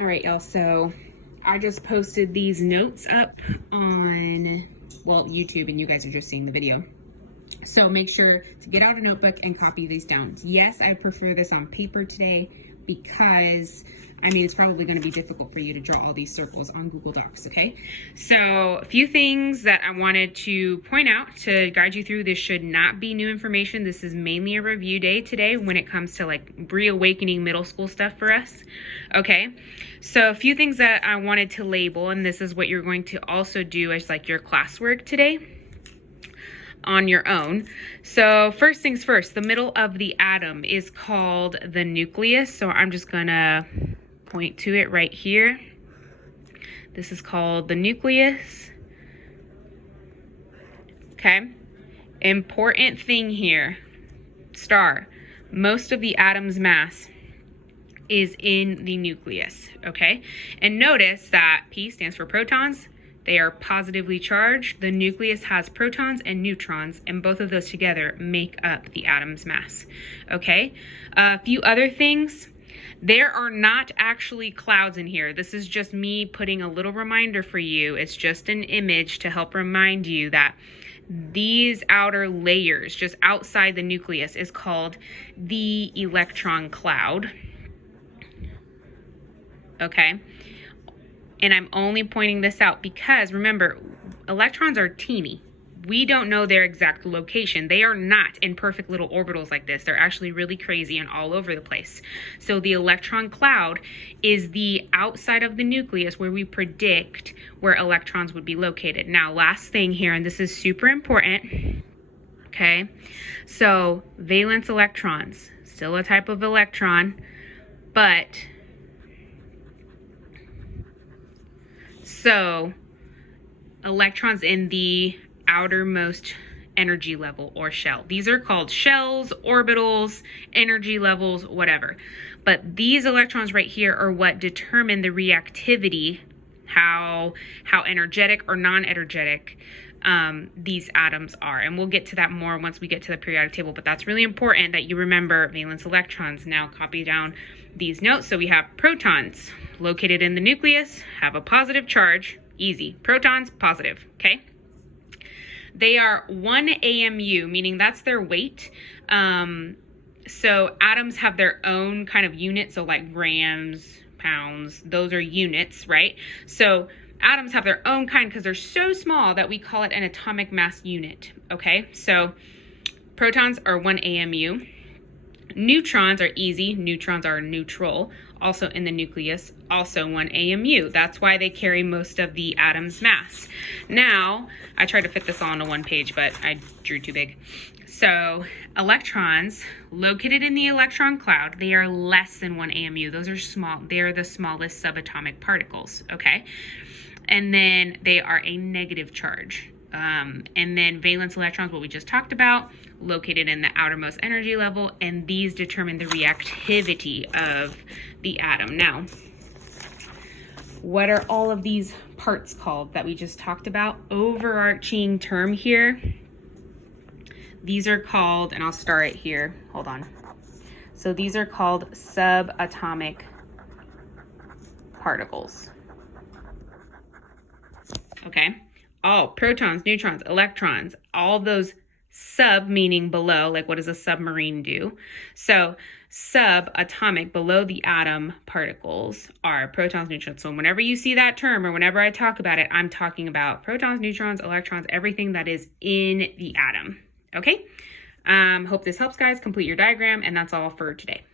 All right, y'all, so I just posted these notes up on, well, YouTube, and you guys are just seeing the video. So make sure to get out a notebook and copy these down. Yes, I prefer this on paper today because, I mean, it's probably going to be difficult for you to draw all these circles on Google Docs, okay? So a few things that I wanted to point out to guide you through. This should not be new information. This is mainly a review day today when it comes to like reawakening middle school stuff for us, okay? So a few things that I wanted to label, and this is what you're going to also do as like your classwork today on your own. So first things first, the middle of the atom is called the nucleus. So I'm just gonna point to it right here. This is called the nucleus. Okay. Important thing here, star. Most of the atom's mass is in the nucleus, okay? And notice that P stands for protons. They are positively charged. The nucleus has protons and neutrons, and both of those together make up the atom's mass, okay? A few other things. There are not actually clouds in here. This is just me putting a little reminder for you. It's just an image to help remind you that these outer layers, just outside the nucleus, is called the electron cloud, okay? And I'm only pointing this out because, remember, electrons are teeny. We don't know their exact location. They are not in perfect little orbitals like this. They're actually really crazy and all over the place. So the electron cloud is the outside of the nucleus where we predict where electrons would be located. Now, last thing here, and this is super important, okay? So valence electrons, still a type of electron, but so electrons in the outermost energy level or shell. These are called shells, orbitals, energy levels, whatever. But these electrons right here are what determine the reactivity, how energetic or non-energetic these atoms are. And we'll get to that more once we get to the periodic table, but that's really important that you remember valence electrons. Now copy down these notes. So we have protons located in the nucleus, have a positive charge, easy. Protons, positive, okay? They are 1 AMU, meaning that's their weight. So atoms have their own kind of units, so like grams, pounds, those are units, right? So atoms have their own kind because they're so small that we call it an atomic mass unit, okay? So protons are 1 AMU. Neutrons are easy. Neutrons are neutral, also in the nucleus, also 1 AMU. That's why they carry most of the atom's mass. Now, I tried to fit this all into one page, but I drew too big. So electrons located in the electron cloud, they are less than 1 AMU. Those are small. They are the smallest subatomic particles, okay? And then they are a negative charge. And then valence electrons, what we just talked about, located in the outermost energy level, and these determine the reactivity of the atom. Now, what are all of these parts called that we just talked about? Overarching term here. These are called, and I'll start it here, hold on. So these are called subatomic particles. Okay? All protons, neutrons, electrons, all those sub meaning below, like what does a submarine do? So subatomic, below the atom particles are protons, neutrons. So whenever you see that term or whenever I talk about it, I'm talking about protons, neutrons, electrons, everything that is in the atom. Okay? Hope this helps, guys. Complete your diagram, and that's all for today.